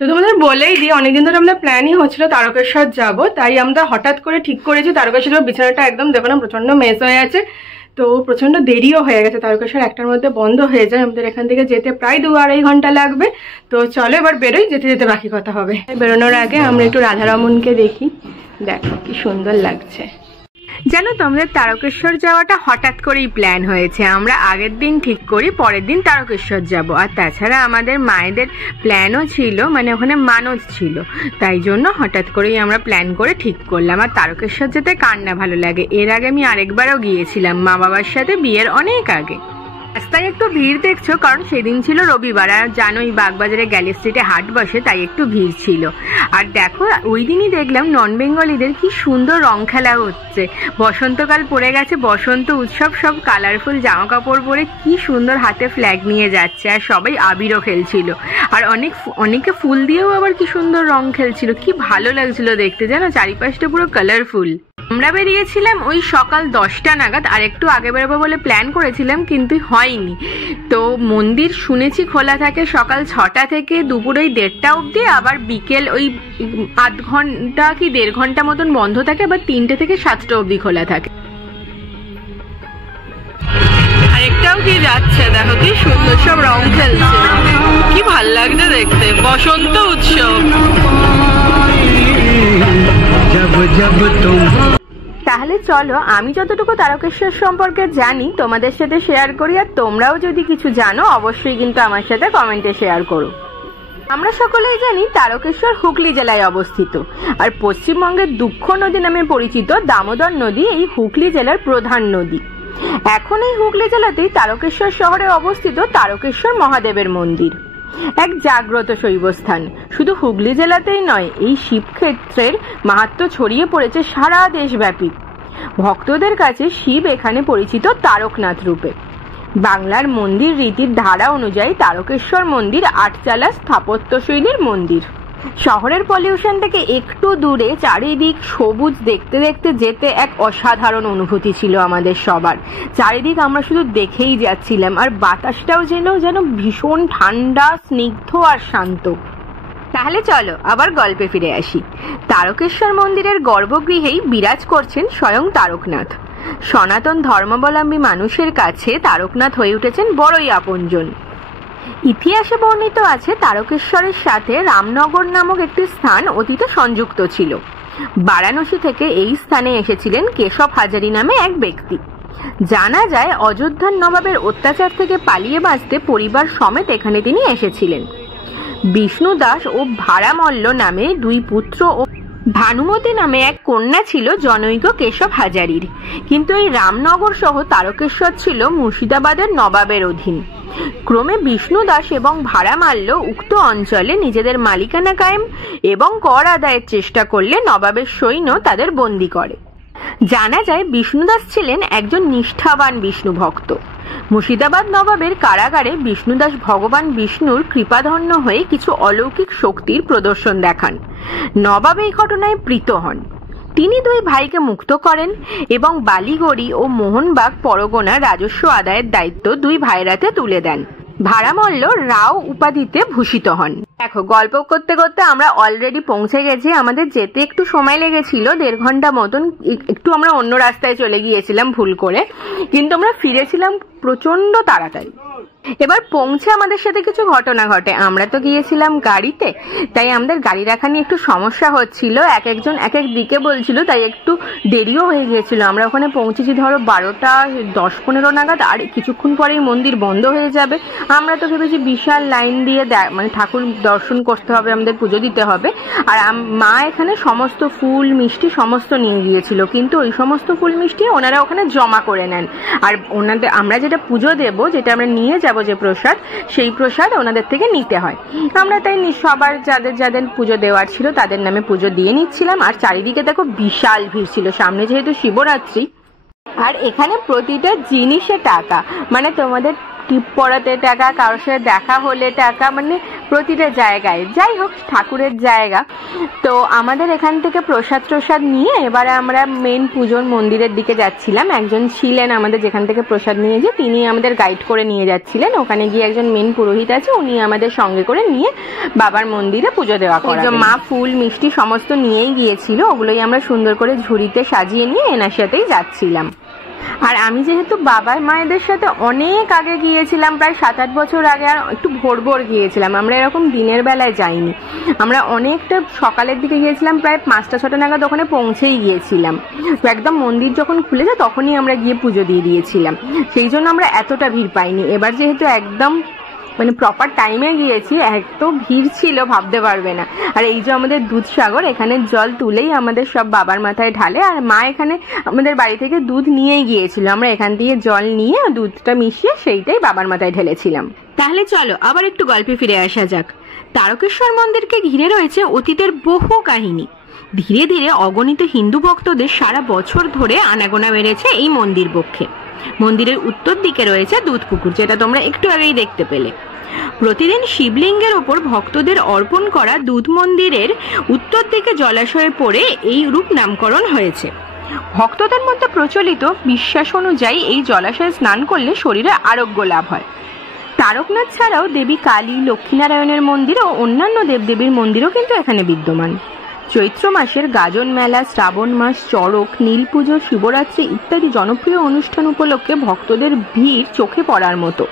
তো তোমাদের বলেই দিই, অনেকদিন ধরে আমাদের প্ল্যানই হচ্ছিল তারকেশ্বর যাব, তাই আমরা হঠাৎ করে ঠিক করেছি তারকেশ্বর। বিছানাটা একদম দেখো না প্রচন্ড মেস হয়ে আছে, তো প্রচন্ড দেরিও হয়ে গেছে। তারকেশ্বর 1টার মধ্যে বন্ধ হয়ে যায়, আমাদের এখান থেকে যেতে প্রায় 2-2.5 ঘন্টা লাগবে। তো চলো এবার বেরোই, যেতে যেতে বাকি কথা হবে। বেরোনোর আগে আমরা একটু রাধারমণকে দেখি, দেখো কি সুন্দর লাগছে। জানো তো আমাদের তারকেশ্বর যাওয়াটা হঠাৎ করেই প্ল্যান হয়েছে। আমরা আগের দিন ঠিক করি পরের দিন তারকেশ্বর যাব, আর তাছাড়া আমাদের মায়েদের প্ল্যানও ছিল, মানে ওখানে মানত ছিল, তাই জন্য হঠাৎ করেই আমরা প্ল্যান করে ঠিক করলাম। আর তারকেশ্বর যেতে কার না ভালো লাগে, এর আগে আমি আরেকবারও গিয়েছিলাম মা বাবার সাথে বিয়ের অনেক আগে। রাস্তায় একটু ভিড় দেখছো, কারণ সেদিন ছিল রবিবার, আর জানোই বাগবাজারে গ্যালি স্ট্রিটে হাট বসে, তাই একটু ভিড় ছিল। আর দেখো ওই দিনই দেখলাম নন বেঙ্গলিদের কি সুন্দর রং খেলা হচ্ছে। বসন্তকাল পড়ে গেছে, বসন্ত উৎসব, সব কালারফুল জামা কাপড় পরে কি সুন্দর হাতে ফ্ল্যাগ নিয়ে যাচ্ছে, আর সবাই আবিরও খেলছিল, আর অনেকে ফুল দিয়েও আবার কি সুন্দর রং খেলছিল। কি ভালো লাগছিল দেখতে, জানো চারিপাশটা পুরো কালারফুল। আমরা বেরিয়েছিলাম ওই সকাল 10টা নাগাদ, আর একটু আগে বেরোবো বলে প্ল্যান করেছিলাম কিন্তু হয়নি। তো মন্দির শুনেছি খোলা থাকে সকাল 6টা থেকে দুপুর ওই 1:30টা অবধি, আবার বিকেল ওই আধ ঘন্টা কি 1.5 ঘন্টা মতন বন্ধ থাকে, আবার 3টে থেকে 7টা অবধি খোলা থাকে। আরেকটাও কি যাচ্ছে, দেখো কি সুন্দর সব রং খেলছে, কি ভাল লাগছে দেখতে, বসন্ত উৎসব। তাহলে চলো আমি যতটুকু তারকেশ্বর সম্পর্কে জানি তোমাদের সাথে শেয়ার করি, আর তোমরাও যদি কিছু জানো অবশ্যই কিন্তু আমার সাথে কমেন্টে শেয়ার করো। আমরা সকলেই জানি তারকেশ্বর হুগলি জেলায় অবস্থিত, আর পশ্চিমবঙ্গের দুঃখ নদী নামে পরিচিত দামোদর নদী এই হুগলি জেলার প্রধান নদী। এখন এই হুগলি জেলাতেই তারকেশ্বর শহরে অবস্থিত তারকেশ্বর মহাদেবের মন্দির, এক জাগ্রত শৈবস্থান। শুধু হুগলি জেলাতেই নয়, এই শিবক্ষেত্রের মাহাত্ম্য ছড়িয়ে পড়েছে সারা দেশব্যাপী। ভক্তদের কাছে শিব এখানে পরিচিত তারকনাথ রূপে। বাংলার মন্দির রীতির ধারা অনুযায়ী তারকেশ্বর মন্দির 8চালা স্থাপত্যশৈলীর মন্দির। শহরের পলিউশন থেকে একটু দূরে চারিদিক সবুজ দেখতে দেখতে যেতে এক অসাধারণ অনুভূতি ছিল আমাদের সবার। চারিদিক আমরা শুধু দেখেই যাচ্ছিলাম, আর বাতাসটাও যেন ভীষণ ঠান্ডা, স্নিগ্ধ আর শান্ত। তাহলে চলো আবার গল্পে ফিরে আসি। তারকেশ্বর মন্দিরের গর্ভগৃহেই বিরাজ করছেন স্বয়ং তারকনাথ। সনাতন ধর্মাবলম্বী মানুষের কাছে তারকনাথ হয়ে উঠেছেন বড়ই আপনজন। ইতিহাসে বর্ণিত আছে তারকেশ্বরের সাথে রামনগর নামক একটি স্থান অতীতে সংযুক্ত ছিল। বারাণসী থেকে এই স্থানে এসেছিলেন কেশব হাজারি নামে এক ব্যক্তি। জানা যায় অযোধ্যার নবাবের অত্যাচার থেকে পালিয়ে বাঁচতে পরিবার সমেত এখানে তিনি এসেছিলেন। বিষ্ণু দাস ও ভারামল্ল নামে 2 পুত্র ও ভানুমতি নামে এক কন্যা ছিল জনৈক কেশব হাজারির। কিন্তু এই রামনগর সহ তারকেশ্বর ছিল মুর্শিদাবাদের নবাবের অধীন। ক্রমে বিষ্ণু দাস এবং ভারামাল্য উক্ত অঞ্চলে নিজেদের মালিকানা কায়েম এবং কর আদায়ের চেষ্টা করলে নবাবের সৈন্য তাদের বন্দী করে। জানা যায় বিষ্ণুদাস ছিলেন একজন নিষ্ঠাবান বিষ্ণু ভক্ত। মুর্শিদাবাদ নবাবের কারাগারে বিষ্ণুদাস ভগবান বিষ্ণুর কৃপাধন্য হয়ে কিছু অলৌকিক শক্তির প্রদর্শন দেখান। নবাব এই ঘটনায় প্রীত হন। তিনি 2 ভাইকে মুক্ত করেন এবং বালিগড়ি ও মোহনবাগ পরগনার রাজস্ব আদায়ের দায়িত্ব 2 ভাইরাতে তুলে দেন। ভারামল্ল রাও উপাধিতে ভূষিত হন। দেখো গল্প করতে করতে আমরা অলরেডি পৌঁছে গেছি। আমাদের যেতে একটু সময় লেগেছিল, 1.5 ঘন্টা মতন। একটু আমরা অন্য রাস্তায় চলে গিয়েছিলাম ভুল করে, কিন্তু আমরা ফিরেছিলাম প্রচন্ড তাড়াতাড়ি। এবার পৌঁছে আমাদের সাথে কিছু ঘটনা ঘটে। আমরা তো গিয়েছিলাম গাড়িতে, তাই আমাদের গাড়ি রাখা নিয়ে একটু সমস্যা হচ্ছিল। একজন এক এক দিকে বলছিল, তাই একটু দেরিও হয়ে গিয়েছিল। আমরা ওখানে পৌঁছেছি ধরো 12টা 10-15 নাগাদ, আর কিছুক্ষণ পরেই মন্দির বন্ধ হয়ে যাবে। আমরা তো ভেবেছি বিশাল লাইন দিয়ে মানে ঠাকুর দর্শন করতে হবে, আমাদের পুজো দিতে হবে। আর মা এখানে সমস্ত ফুল মিষ্টি সমস্ত নিয়ে গিয়েছিল, কিন্তু ওই সমস্ত ফুল মিষ্টি ওনারা ওখানে জমা করে নেন। আর আমরা যেটা পুজো দেব, যেটা আমরা নিয়ে যাব যে প্রসাদ, সেই প্রসাদ ওনাদের থেকে নিতে হয়। আমরা তাই সবার যাদের পুজো দেওয়ার ছিল তাদের নামে পুজো দিয়ে নিচ্ছিলাম। আর চারিদিকে দেখো বিশাল ভিড় ছিল, সামনে যেহেতু শিবরাত্রি। আর এখানে প্রতিটা জিনিসে টাকা, মানে তোমাদের টিপ পড়াতে টাকা, কারোর সাথে দেখা হলে টাকা, মানে প্রতিটা জায়গায়। যাই হোক, ঠাকুরের জায়গা তো আমাদের এখান থেকে প্রসাদ নিয়ে এবারে আমরা মেন পুজোর মন্দিরের দিকে যাচ্ছিলাম। একজন ছিলেন আমাদের যেখান থেকে প্রসাদ নিয়ে যে, তিনি আমাদের গাইড করে নিয়ে যাচ্ছিলেন। ওখানে গিয়ে একজন মেন পুরোহিত আছে, উনি আমাদের সঙ্গে করে নিয়ে বাবার মন্দিরে পুজো দেওয়া করাবেন। মা ফুল মিষ্টি সমস্ত নিয়েই গিয়েছিল, ওগুলোই আমরা সুন্দর করে ঝুড়িতে সাজিয়ে নিয়ে এনার সাথেই যাচ্ছিলাম। আর আমি যেহেতু বাবার মায়েদের সাথে অনেক আগে গিয়েছিলাম, প্রায় 7-8 বছর আগে, আর একটু ভোর গিয়েছিলাম, আমরা এরকম দিনের বেলায় যাইনি। আমরা অনেকটা সকালের দিকে গিয়েছিলাম, প্রায় 5টা-6টা নাগাদ ওখানে পৌঁছেই গিয়েছিলাম। তো একদম মন্দির যখন খুলেছে তখনই আমরা গিয়ে পুজো দিয়ে দিয়েছিলাম, সেই জন্য আমরা এতটা ভিড় পাইনি। এবার যেহেতু একদম মানে প্রপার টাইমে গিয়েছি, এত ভিড় ছিল ভাবতে পারবে না। আর এই যে আমাদের দুধসাগর, এখানে জল তুলেই আমাদের সব বাবার মাথায় ঢালে। আর মা এখানে আমাদের বাড়ি থেকে দুধ নিয়েই গিয়েছিল, আমরা এখান থেকে জল নিয়ে দুধটা মিশিয়ে সেইটাই বাবার মাথায় ঢেলেছিলাম। তাহলে চলো আবার একটু গল্পে ফিরে আসা যাক। তারকেশ্বর মন্দিরকে ঘিরে রয়েছে অতীতের বহু কাহিনী। ধীরে ধীরে অগণিত হিন্দু ভক্তদের সারা বছর ধরে আনাগোনা বেড়েছে এই মন্দির পক্ষে। মন্দিরের উত্তর দিকে রয়েছে দুধ পুকুর, যেটা তোমরা একটু আগেই দেখতে পেলে। প্রতিদিন শিবলিঙ্গের ওপর ভক্তদের অর্পণ করা দুধ মন্দিরের উত্তর দিকে জলাশয়ে পড়ে এই রূপ নামকরণ হয়েছে। ভক্তদের মধ্যে প্রচলিত বিশ্বাস অনুযায়ী এই জলাশয়ে স্নান করলে শরীরে আরোগ্য লাভ হয়। তারকনাথ ছাড়াও দেবী কালী, লক্ষ্মীনারায়ণের মন্দির ও অন্যান্য দেবদেবীর মন্দিরও কিন্তু এখানে বিদ্যমান। চৈত্র মাসের গাজন মেলা, শ্রাবণ মাস, চড়ক, নীল পুজো, শিবরাত্রি ইত্যাদি জনপ্রিয় অনুষ্ঠান উপলক্ষে ভক্তদের ভিড় চোখে পড়ার মতো।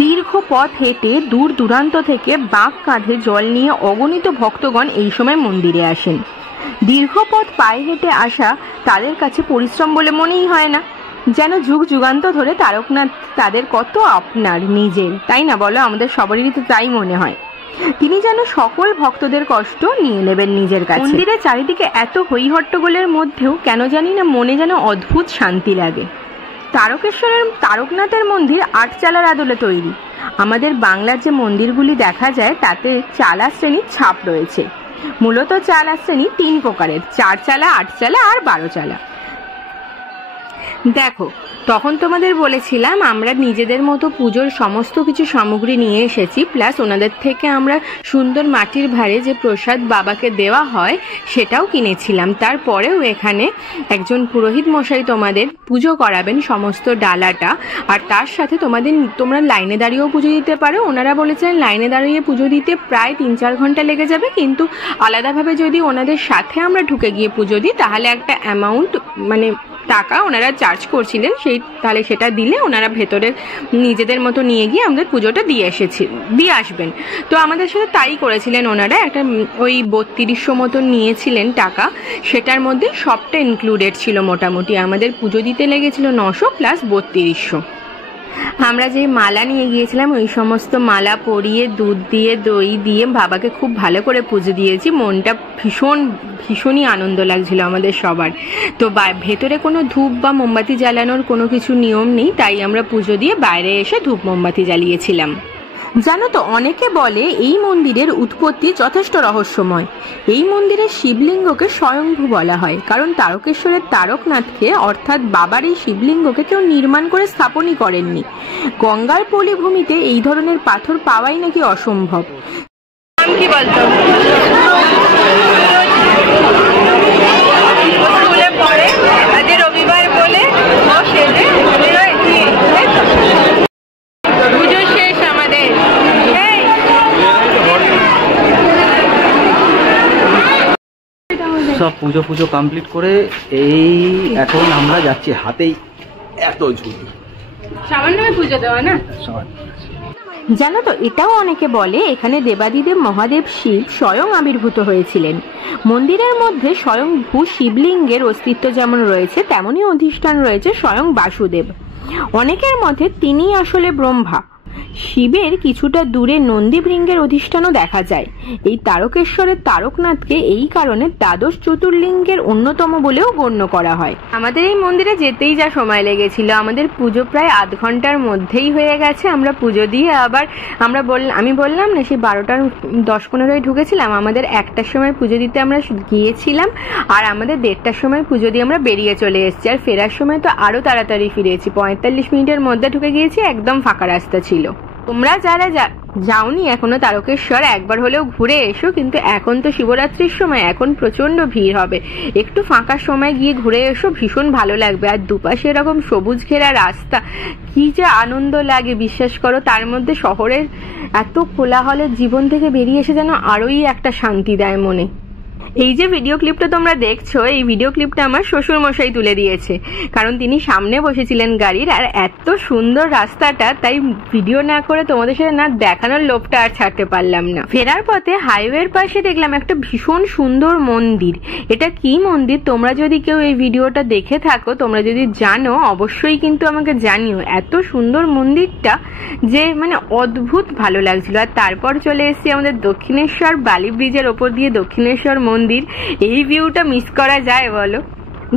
দীর্ঘ পথ হেঁটে দূর দূরান্ত থেকে বাঁক কাঁধে জল নিয়ে অগণিত ভক্তগণ এই সময় মন্দিরে আসেন। দীর্ঘ পথ পায়ে হেঁটে আসা তাদের কাছে পরিশ্রম বলে মনেই হয় না, যেন যুগ যুগান্ত ধরে তারকনাথ তাদের কত আপনার নিজের, তাই না বলো? আমাদের সবারই তো তাই মনে হয়। তিনি যেন সকল ভক্তদের কষ্ট নিয়ে নেবেন নিজের কাছে। মন্দিরের চারিদিকে এত হই হট্টগোলের মধ্যেও কেন জানি না মনে যেন অদ্ভুত শান্তি লাগে। তারকেশ্বরের তারকনাথের মন্দির 8 চালার আদলে তৈরি। আমাদের বাংলার যে মন্দিরগুলি দেখা যায় তাতে চালা শ্রেণীর ছাপ রয়েছে। মূলত চালা শ্রেণী 3 প্রকারের: 4 চালা, 8 চালা আর 12 চালা। দেখো, তখন তোমাদের বলেছিলাম আমরা নিজেদের মতো পুজোর সমস্ত কিছু সামগ্রী নিয়ে এসেছি, প্লাস ওনাদের থেকে আমরা সুন্দর মাটির ভাঁড়ে যে প্রসাদ বাবাকে দেওয়া হয় সেটাও কিনেছিলাম। তারপরেও এখানে একজন পুরোহিত মশাই তোমাদের পুজো করাবেন সমস্ত ডালাটা, আর তার সাথে তোমরা লাইনে দাঁড়িয়েও পুজো দিতে পারো। ওনারা বলেছেন লাইনে দাঁড়িয়ে পুজো দিতে প্রায় 3-4 ঘন্টা লেগে যাবে, কিন্তু আলাদাভাবে যদি ওনাদের সাথে আমরা ঢুকে গিয়ে পুজো দিই তাহলে একটা অ্যামাউন্ট মানে টাকা ওনারা চার্জ করছিলেন, তাহলে সেটা দিলে ওনারা ভেতরে নিজেদের মতো নিয়ে গিয়ে আমাদের পুজোটা দিয়ে আসবেন। তো আমাদের সাথে তাই করেছিলেন ওনারা। একটা ওই 3200 মতন নিয়েছিলেন টাকা, সেটার মধ্যে সবটা ইনক্লুডেড ছিল। মোটামুটি আমাদের পুজো দিতে লেগেছিল 900 প্লাস 3200। আমরা যে মালা নিয়ে গিয়েছিলাম ওই সমস্ত মালা পরিয়ে দুধ দিয়ে দই দিয়ে বাবাকে খুব ভালো করে পুজো দিয়েছি। মনটা ভীষণই আনন্দ লাগছিল আমাদের সবার। তো ভেতরে কোনো ধূপ বা মোমবাতি জ্বালানোর কোনো কিছু নিয়ম নেই, তাই আমরা পুজো দিয়ে বাইরে এসে ধূপ মোমবাতি জ্বালিয়েছিলাম। জানো তো, অনেকে বলে এই মন্দিরের উৎপত্তি যথেষ্ট রহস্যময়। এই মন্দিরের শিবলিঙ্গকে স্বয়ংভূ বলা হয়, কারণ তারকেশ্বরের তারকনাথকে অর্থাৎ বাবার এই শিবলিঙ্গকে কেউ নির্মাণ করে স্থাপনই করেননি। গঙ্গার পলিভূমিতে এই ধরনের পাথর পাওয়াই নাকি অসম্ভব। কি বলতো, স্কুলে পড়ে, আজ রবিবার বলে ও সেজে পুজো শেষ আমাদের। সব পুজো কমপ্লিট করে এই এখন আমরা যাচ্ছি, হাতেই এত ঝুড়ি, সামান্য পুজো দেওয়া না। জানো তো, এটাও অনেকে বলে এখানে দেবাদিদেব মহাদেব শিব স্বয়ং আবির্ভূত হয়েছিলেন। মন্দিরের মধ্যে স্বয়ংভূ শিবলিঙ্গের অস্তিত্ব যেমন রয়েছে, তেমনই অধিষ্ঠান রয়েছে স্বয়ং বাসুদেব। অনেকের মতে তিনি আসলে ব্রহ্মা। শিবের কিছুটা দূরে নন্দীভৃঙ্গের অধিষ্ঠানও দেখা যায়। এই তারকেশ্বরের তারকনাথকে এই কারণে দ্বাদশ জ্যোতির্লিঙ্গের অন্যতম বলেও গণ্য করা হয়। আমাদের এই মন্দিরে যেতেই যা সময় লেগেছিল, আমাদের পুজো প্রায় আধ ঘন্টার মধ্যেই হয়ে গেছে। আমরা পুজো দিয়ে আবার আমি বললাম না সেই 12টার 10-15 ঢুকেছিলাম, আমাদের 1টার সময় পুজো দিতে আমরা গিয়েছিলাম, আর আমাদের 1:30টার সময় পুজো দিয়ে আমরা বেরিয়ে চলে এসেছি। আর ফেরার সময় তো আরো তাড়াতাড়ি ফিরেছি, 45 মিনিটের মধ্যে ঢুকে গিয়েছি, একদম ফাঁকা রাস্তা ছিল। তোমরা যারা যাওনি এখনো তারকেশ্বর একবার হলেও ঘুরে এসো, কিন্তু এখন তো শিবরাত্রির সময়, এখন প্রচন্ড ভিড় হবে। একটু ফাঁকা সময় গিয়ে ঘুরে এসো, ভীষণ ভালো লাগবে। আর দুপাশে এরকম সবুজ ঘেরা রাস্তা, কি যে আনন্দ লাগে বিশ্বাস করো। তার মধ্যে শহরের এত কোলাহলের জীবন থেকে বেরিয়ে এসে যেন আরোই একটা শান্তি দেয় মনে। এই যে ভিডিও ক্লিপটা তোমরা দেখছো, এই ভিডিও ক্লিপটা আমার শ্বশুর মশাই তুলে দিয়েছে, কারণ তিনি সামনে বসেছিলেন গাড়ির। আর এত সুন্দর রাস্তাটা, তাই ভিডিও না করে তোমাদের সাথে না দেখানোর লোভটা আর ছাড়তে পারলাম না। ফেরার পথে হাইওয়ের পাশে দেখলাম একটা ভীষণ সুন্দর মন্দির। এটা কি মন্দির তোমরা যদি কেউ এই ভিডিওটা দেখে থাকো, তোমরা যদি জানো অবশ্যই কিন্তু আমাকে জানিও। এত সুন্দর মন্দিরটা যে মানে অদ্ভুত ভালো লাগছিল। আর তারপর চলে এসেছি আমাদের দক্ষিণেশ্বর বালি ব্রিজের ওপর দিয়ে দক্ষিণেশ্বর মন্দির। এই ভিউটা মিস করা যায় বলো?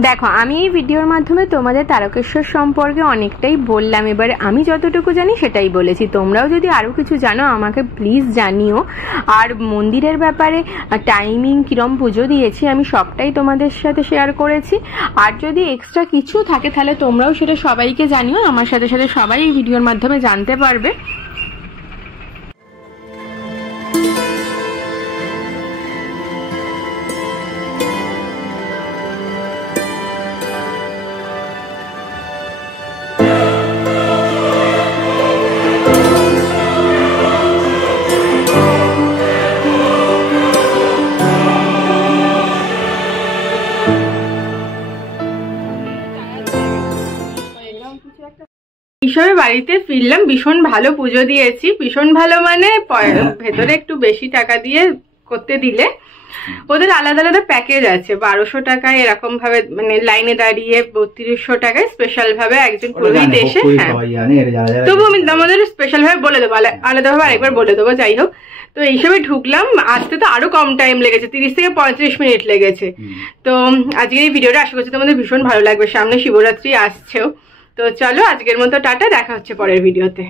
দেখো, আমি এই ভিডিওর মাধ্যমে তোমাদের তারকেশ্বর সম্পর্কে অনেকটাই বললাম, এবারে আমি যতটুকু জানি সেটাই বলেছি। তোমরাও যদি আরো কিছু জানো আমাকে প্লিজ জানিও। আর মন্দিরের ব্যাপারে টাইমিং, কিরম পুজো দিয়েছি, আমি সবটাই তোমাদের সাথে শেয়ার করেছি। আর যদি এক্সট্রা কিছু থাকে তাহলে তোমরাও সেটা সবাইকে জানিও, আমার সাথে সাথে সবাই এই ভিডিওর মাধ্যমে জানতে পারবে। হিসাবে বাড়িতে ফিরলাম, ভীষণ ভালো পুজো দিয়েছি। ভীষণ ভালো মানে ভেতরে একটু বেশি টাকা দিয়ে করতে দিলে ওদের আলাদা আলাদা প্যাকেজ আছে। 1200 টাকায় এরকম ভাবে মানে লাইনে দাঁড়িয়ে, 3200 টাকায় স্পেশাল ভাবে একজন পুরোহিত এসে, হ্যাঁ তবু আমি আমাদের স্পেশাল ভাবে বলে দেবো, আলাদাভাবে আরেকবার বলে দেবো। যাই হোক, তো এইসবে ঢুকলাম। আসতে তো আরো কম টাইম লেগেছে, 30 থেকে 35 মিনিট লেগেছে। তো আজকের এই ভিডিওটা আশা করছি তোমাদের ভীষণ ভালো লাগবে। সামনে শিবরাত্রি আসছেও। তো চলো আজকের মতো টাটা, দেখা হচ্ছে পরের ভিডিওতে।